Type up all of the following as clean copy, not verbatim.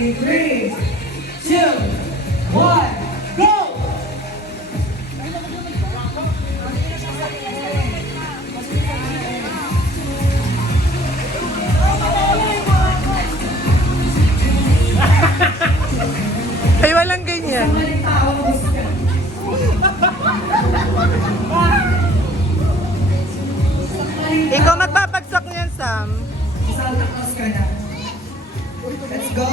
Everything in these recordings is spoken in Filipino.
In 3, 2, 1, go! Ay, walang ganyan. Ikaw magpapagsak niyan, Sam. Santa Claus ka na. Let's go!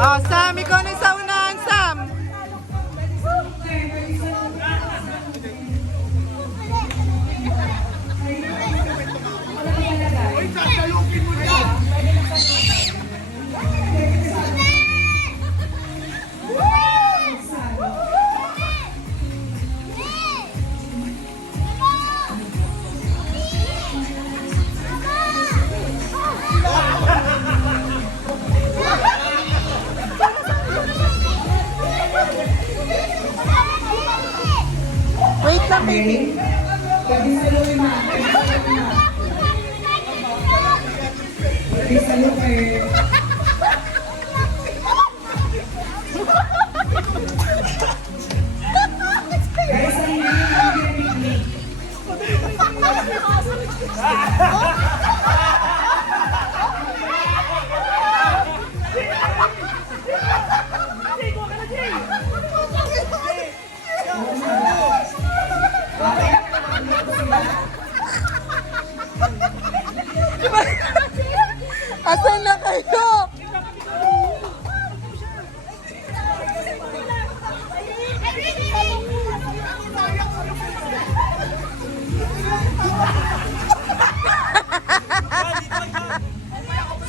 Oh, Sam, ikaw na sa unahan, Sam. Wait lang, baby. Pwede saluhin na. Pwede saluhin. Guys, ang hindi Asan na kayo?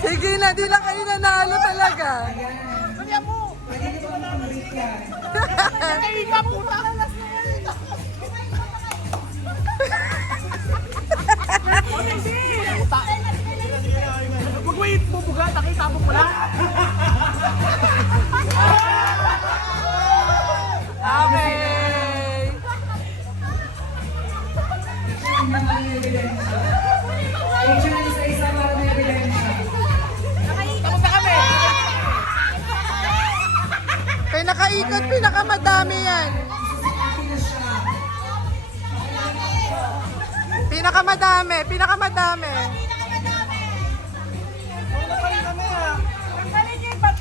Sige na, di lang kayo nanalo talaga. Mag-wait mo, buga, nakita mo pala. Okay. Picture na isa-isa para may ebidensya. Tapos na kami. Kaya nakaikot, pinakamadami yan. Pinakamadami, pinakamadami.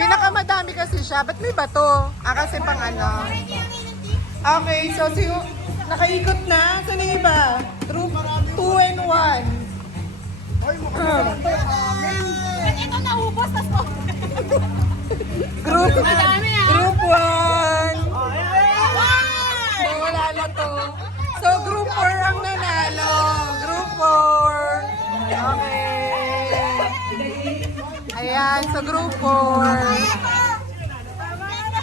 Pinakamadami kasi siya. Ba't may bato? Ah, kasi pang ano. Okay, so nakaikot na. Saan yung iba? Group 2 and 1. Ito naubos, tas po. Group 1. One! So, wala na to. So, group 4 ang nanalo. Group 4. Okay. Ayan, so group 4.